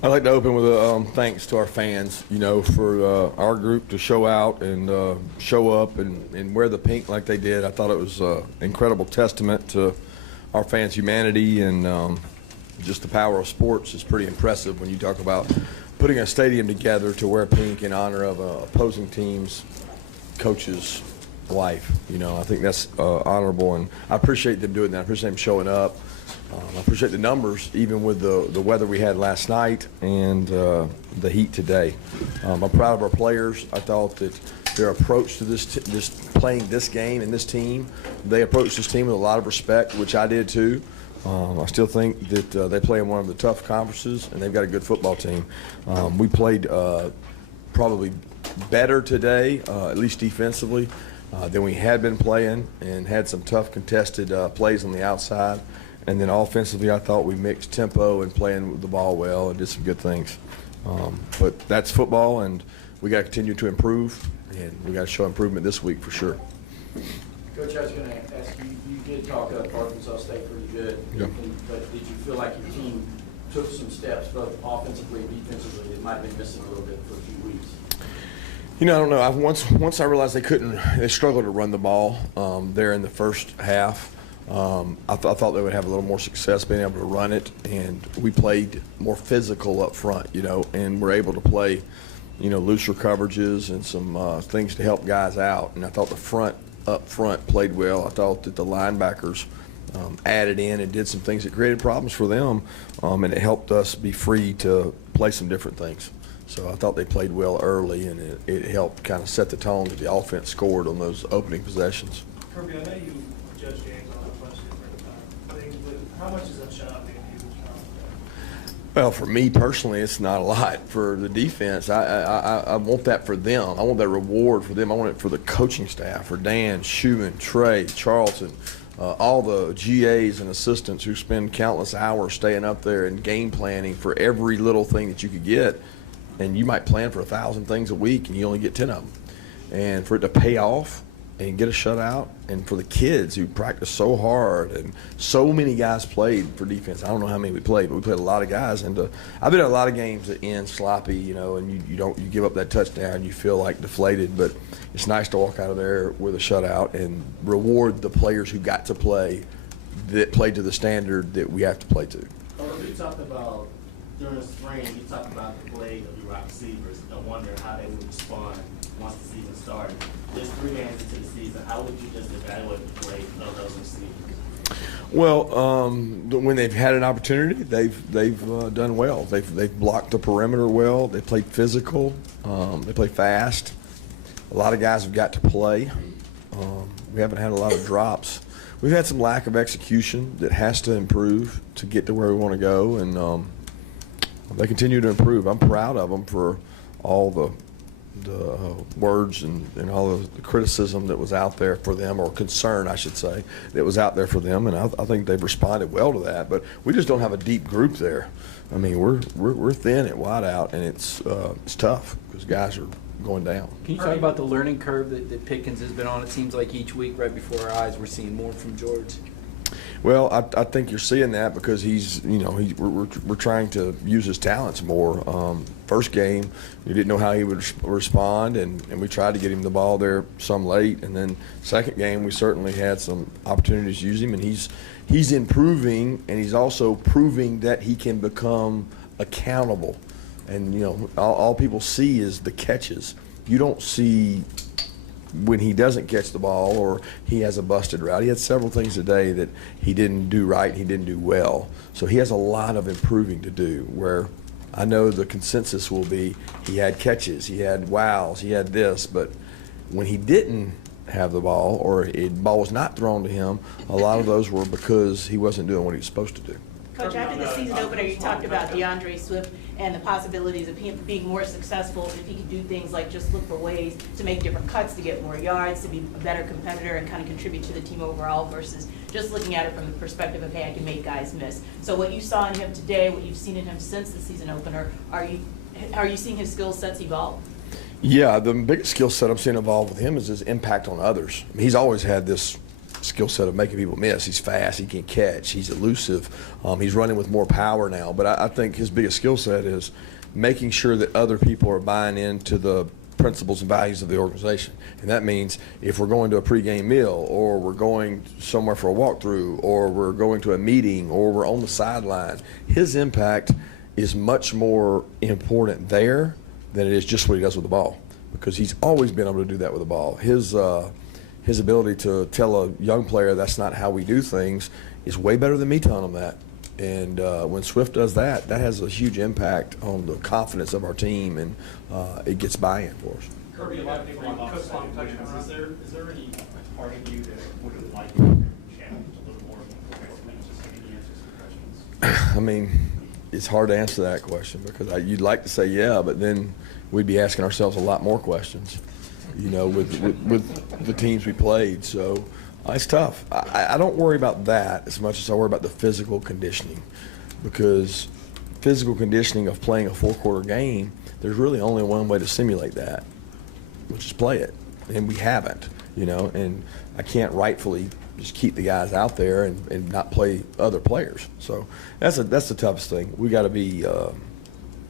I'd like to open with a thanks to our fans, for our group to show out and show up and wear the pink like they did. I thought it was an incredible testament to our fans' humanity and just the power of sports is pretty impressive when you talk about putting a stadium together to wear pink in honor of an opposing team's coach's wife. I think that's honorable, and I appreciate them doing that. I appreciate them showing up. I appreciate the numbers, even with the weather we had last night and the heat today. I'm proud of our players. I thought that their approach to this playing this game and this team, they approached this team with a lot of respect, which I did too. I still think that they play in one of the tough conferences, and they've got a good football team. We played probably better today, at least defensively, than we had been playing, and had some tough contested plays on the outside. And then offensively, I thought we mixed tempo and playing with the ball well and did some good things. But that's football, and we got to continue to improve, and we got to show improvement this week for sure. Coach, I was going to ask you, you did talk up Arkansas State pretty good, Yep. but did you feel like your team took some steps, both offensively and defensively, that might have been missing a little bit for a few weeks? I don't know. Once I realized they struggled to run the ball there in the first half. I thought they would have a little more success being able to run it, and we played more physical up front, and we're able to play, looser coverages and some things to help guys out. And I thought up front played well. I thought that the linebackers added in and did some things that created problems for them, and it helped us be free to play some different things. So I thought they played well early, and it helped kind of set the tone that the offense scored on those opening possessions. Kirby, I know you judge games on a bunch of different things, but how much is that shot being used? Well, for me personally, it's not a lot. For the defense, I want that for them. I want that reward for them. I want it for the coaching staff, for Dan, Schumann, Trey, Charlton, all the GAs and assistants who spend countless hours staying up there and game planning for every little thing that you could get. And you might plan for 1,000 things a week, and you only get 10 of them. And for it to pay off and get a shutout, and for the kids who practice so hard, and so many guys played for defense. I don't know how many we played, but we played a lot of guys. And I've been in a lot of games that end sloppy, and you give up that touchdown, you feel like deflated. But it's nice to walk out of there with a shutout and reward the players who got to play, that played to the standard that we have to play to. You talked about during the spring, you talked about the play of your wide receivers. I wonder how they would respond once the season started. There's 3 games into the season. How would you just evaluate the play of those receivers? Well, when they've had an opportunity, they've done well. They've blocked the perimeter well. They played physical. They play fast. A lot of guys have got to play. We haven't had a lot of drops. We've had some lack of execution that has to improve to get to where we want to go, and they continue to improve. I'm proud of them for all the words and all the criticism that was out there for them, or concern, I should say, that was out there for them, and I think they've responded well to that. But we just don't have a deep group there. I mean, we're thin at wideout, and it's tough because guys are going down. Can you talk about the learning curve that Pickens has been on? It seems like each week, right before our eyes, we're seeing more from George. Well, I think you're seeing that because we're trying to use his talents more. First game, we didn't know how he would respond, and we tried to get him the ball there some late. And then second game, we certainly had some opportunities to use him, and he's improving, and he's also proving that he can become accountable. And, all people see is the catches. You don't see when he doesn't catch the ball or he has a busted route. He had several things today that he didn't do right, he didn't do well. So he has a lot of improving to do, where I know the consensus will be he had catches, he had wows, he had this, but when he didn't have the ball or the ball was not thrown to him, a lot of those were because he wasn't doing what he was supposed to do. Coach, after the season opener, you talked about DeAndre Swift and the possibilities of him being more successful if he could do things like just look for ways to make different cuts, to get more yards, to be a better competitor and kind of contribute to the team overall, versus just looking at it from the perspective of, hey, I can make guys miss. So what you saw in him today, what you've seen in him since the season opener, are you seeing his skill sets evolve? Yeah, the biggest skill set I'm seeing evolve with him is his impact on others. I mean, he's always had this skill set of making people miss. He's fast, he can catch, he's elusive, he's running with more power now. But I think his biggest skill set is making sure that other people are buying into the principles and values of the organization. And that means if we're going to a pregame meal, or we're going somewhere for a walkthrough, or we're going to a meeting, or we're on the sideline, his impact is much more important there than it is just what he does with the ball, because he's always been able to do that with the ball. His ability to tell a young player that's not how we do things is way better than me telling him that. And when Swift does that, that has a huge impact on the confidence of our team, and it gets buy-in for us. Kirby, a lot of people on Cook's long touchdown. Is there any part of you that would have liked to challenge a little more just any answers to questions? I mean, it's hard to answer that question, because you'd like to say yeah, but then we'd be asking ourselves a lot more questions, you know, with the teams we played. So it's tough. I don't worry about that as much as I worry about the physical conditioning, because physical conditioning of playing a 4-quarter game, there's really only one way to simulate that, which is play it, and we haven't, you know, and I can't rightfully just keep the guys out there and not play other players. So that's the toughest thing. We got to be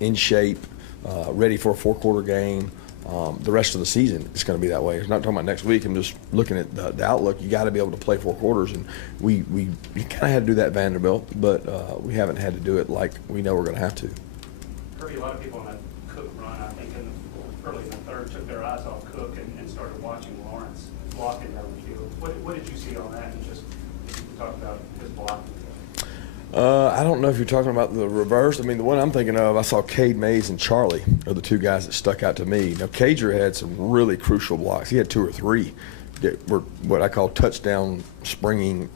in shape, ready for a 4-quarter game. The rest of the season is going to be that way. It's not talking about next week. I'm just looking at the outlook. You got to be able to play 4 quarters, and we kind of had to do that at Vanderbilt, but we haven't had to do it like we know we're going to have to. Kirby, a lot of people on that Cook run, I think early in the third, took their eyes off Cook and started watching Lawrence blocking down the field. What did you see on that? And just if you could talk about his blocking. I don't know if you're talking about the reverse. I mean, the one I'm thinking of, I saw Cade Mays and Charlie are the 2 guys that stuck out to me. Now, Cager had some really crucial blocks. He had 2 or 3 that were what I call touchdown springing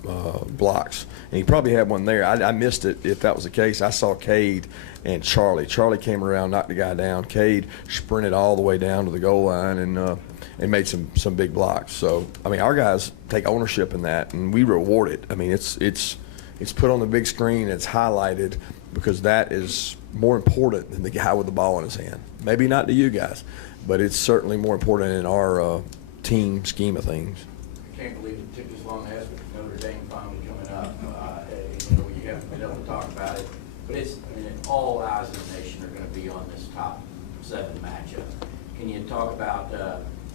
blocks. And he probably had one there. I missed it if that was the case. I saw Cade and Charlie. Charlie came around, knocked the guy down. Cade sprinted all the way down to the goal line and made some big blocks. So, I mean, our guys take ownership in that, and we reward it. I mean, it's put on the big screen, it's highlighted, because that is more important than the guy with the ball in his hand. Maybe not to you guys, but it's certainly more important in our team scheme of things. I can't believe it took as long as with Notre Dame finally coming up. You know, you haven't been able to talk about it, but all eyes in the nation are going to be on this top 7 matchup. Can you talk about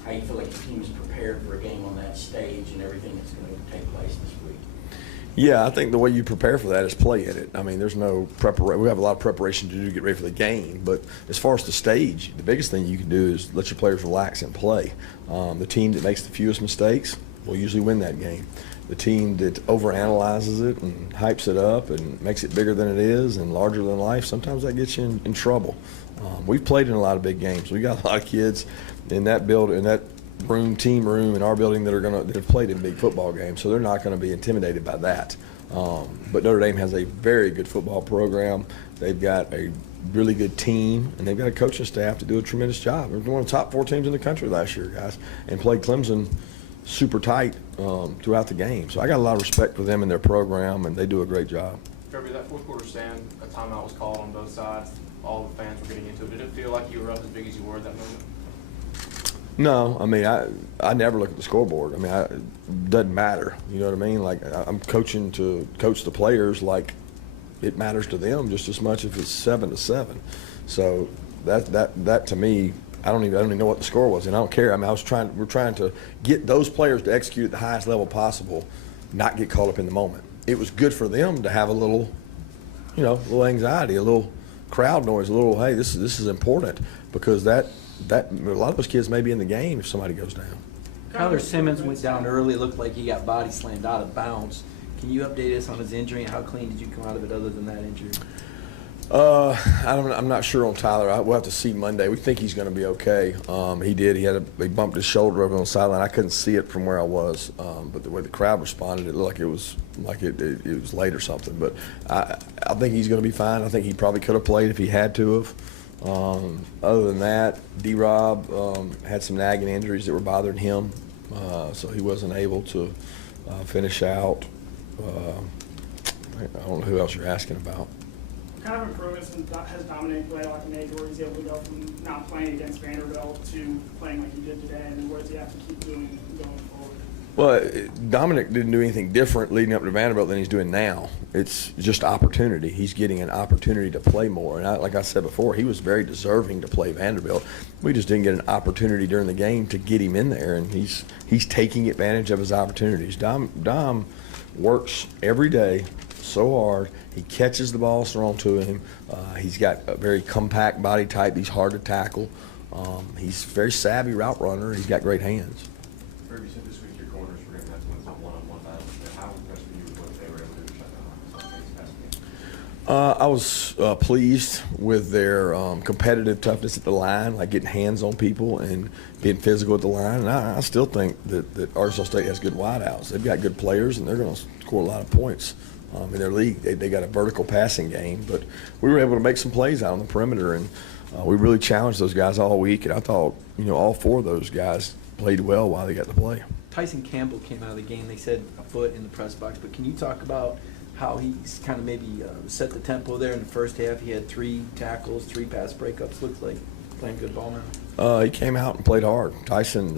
how you feel like your team is prepared for a game on that stage and everything that's going to take place this week? Yeah, I think the way you prepare for that is play in it. I mean, there's no preparation. We have a lot of preparation to do to get ready for the game, but as far as the stage, the biggest thing you can do is let your players relax and play. The team that makes the fewest mistakes will usually win that game. The team that overanalyzes it and hypes it up and makes it bigger than it is and larger than life, sometimes that gets you in trouble. We've played in a lot of big games. We got a lot of kids in that team room in our building that have played in big football games, so they're not going to be intimidated by that. But Notre Dame has a very good football program. They've got a really good team, and they've got a coaching staff to do a tremendous job. They're one of the top 4 teams in the country last year, guys, and played Clemson super tight throughout the game. So I got a lot of respect for them and their program, and they do a great job. Kirby, that 4-quarter stand, a timeout was called on both sides. All the fans were getting into it. Did it feel like you were up as big as you were at that moment? No, I mean, I never look at the scoreboard. I mean, it doesn't matter. You know what I mean? Like, I'm coaching to coach the players like it matters to them just as much if it's 7-7. So that to me, I don't even know what the score was, and I don't care. I mean, we're trying to get those players to execute at the highest level possible, not get caught up in the moment. It was good for them to have a little anxiety, a little crowd noise, a little, hey, this is important, because that a lot of those kids may be in the game if somebody goes down. Kyler Simmons went down early. It looked like he got body slammed out of bounds. Can you update us on his injury, and how clean did you come out of it other than that injury? I'm not sure on Tyler. We'll have to see Monday. We think he's going to be okay. He did. He bumped his shoulder over on the sideline. I couldn't see it from where I was, but the way the crowd responded, it looked like it was late or something. But I think he's going to be fine. I think he probably could have played if he had to have. Other than that, D-Rob had some nagging injuries that were bothering him, so he wasn't able to finish out. I don't know who else you're asking about. What kind of improvements has Dominic play like a major, where he's able to go from not playing against Vanderbilt to playing like he did today, and what does he have to keep doing going forward? Well, Dominic didn't do anything different leading up to Vanderbilt than he's doing now. It's just opportunity. He's getting an opportunity to play more. And like I said before, he was very deserving to play Vanderbilt. We just didn't get an opportunity during the game to get him in there, and he's taking advantage of his opportunities. Dom works every day so hard. He catches the balls thrown to him. He's got a very compact body type. He's hard to tackle. He's a very savvy route runner. He's got great hands. Kirby, since this week your corners were going to have to win some one-on-one battles. How impressed were you with what they were able to do to shut down on this past game? I was pleased with their competitive toughness at the line, like getting hands on people and being physical at the line. And I still think that Arkansas State has good wideouts. They've got good players, and they're going to score a lot of points in their league. They got a vertical passing game, but we were able to make some plays out on the perimeter, and we really challenged those guys all week. And I thought, all four of those guys played well while they got to play. Tyson Campbell came out of the game. They said a foot in the press box, but can you talk about how he's kind of maybe set the tempo there in the first half? He had 3 tackles, 3 pass breakups. Looks like playing good ball now. He came out and played hard. Tyson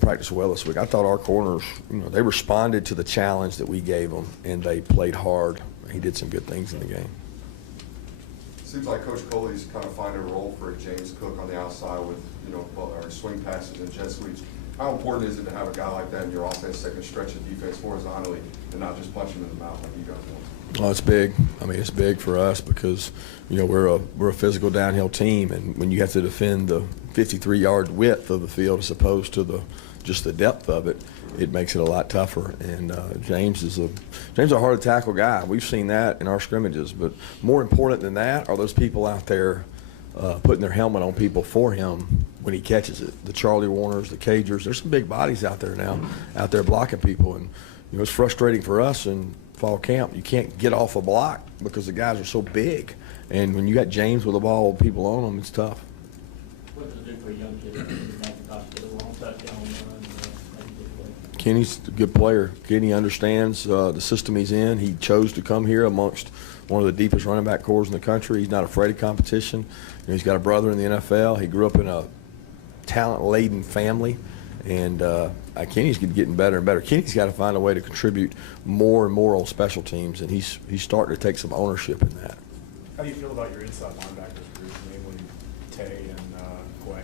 practiced well this week. I thought our corners, they responded to the challenge that we gave them, and they played hard. He did some good things in the game. Seems like Coach Coley's kind of finding a role for James Cook on the outside with, our swing passes and jet sweeps. How important is it to have a guy like that in your offense that can stretch the defense horizontally and not just punch him in the mouth like you guys want? Oh, it's big. I mean, it's big for us because, we're a physical downhill team, and when you have to defend the 53-yard width of the field as opposed to just the depth of it, it makes it a lot tougher. And James is a hard to tackle guy. We've seen that in our scrimmages, but more important than that are those people out there putting their helmet on people for him when he catches it. The Charlie Warners, the Cagers, there's some big bodies out there now, out there blocking people. And it's frustrating for us in fall camp. You can't get off a block because the guys are so big. And when you got James with the ball with people on him, it's tough. What does it do for a young kid to get a long touchdown run? Kenny's a good player. Kenny understands the system he's in. He chose to come here amongst one of the deepest running back corps in the country. He's not afraid of competition. He's got a brother in the NFL. He grew up in a talent-laden family, and Kenny's getting better and better. Kenny's got to find a way to contribute more and more on special teams, and he's starting to take some ownership in that. How do you feel about your inside linebackers group, namely Tay and Quay?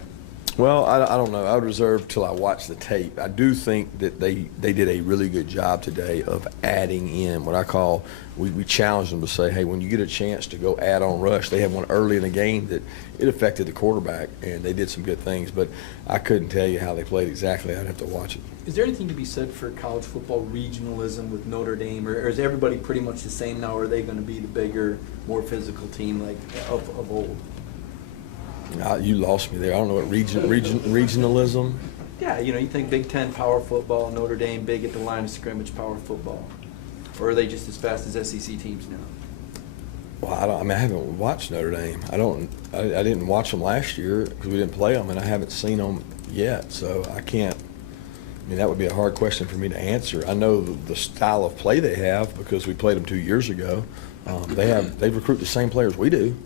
Well, I don't know. I would reserve till I watch the tape. I do think that they did a really good job today of adding in what I call, we challenged them to say, hey, when you get a chance to go add on rush, they had one early in the game that it affected the quarterback, and they did some good things. But I couldn't tell you how they played exactly. I'd have to watch it. Is there anything to be said for college football regionalism with Notre Dame, or is everybody pretty much the same now, or are they going to be the bigger, more physical team like of old? You lost me there. I don't know what regionalism. Yeah, you think Big Ten power football, Notre Dame big at the line of scrimmage power football, or are they just as fast as SEC teams now? Well, I haven't watched Notre Dame. I didn't watch them last year because we didn't play them, and I haven't seen them yet. So I can't. That would be a hard question for me to answer. I know the style of play they have because we played them 2 years ago. They recruit the same players we do.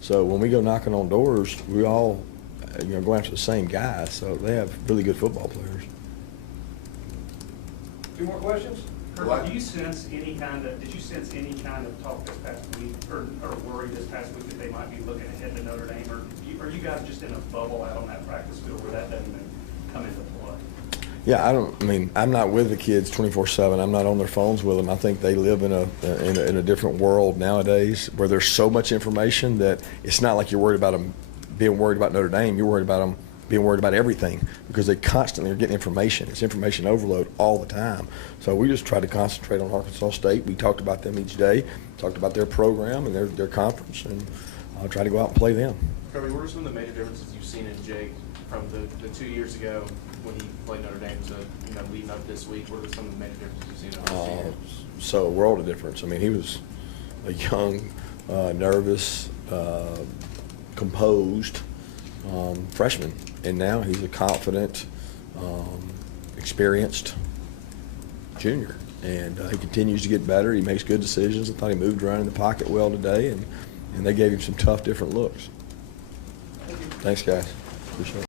So when we go knocking on doors, we all, go after the same guys. So they have really good football players. 2 more questions? Well, Did you sense any kind of talk this past week or worry this past week that they might be looking ahead to Notre Dame? Or are you guys just in a bubble out on that practice field where that doesn't even come into play? Yeah, I'm not with the kids 24/7. I'm not on their phones with them. I think they live in a different world nowadays where there's so much information that it's not like you're worried about them being worried about Notre Dame. You're worried about them being worried about everything because they constantly are getting information. It's information overload all the time. So we just try to concentrate on Arkansas State. We talked about them each day, talked about their program and their conference, and I'll try to go out and play them. Kirby, what are some of the major differences you've seen in Jake from the 2 years ago when he played Notre Dame to leading up this week? What are some of the major differences you've seen in this year? So a world of difference. He was a young, nervous, composed freshman, and now he's a confident, experienced junior, and he continues to get better. He makes good decisions. I thought he moved around in the pocket well today, and they gave him some tough, different looks. Thanks, guys. Appreciate it.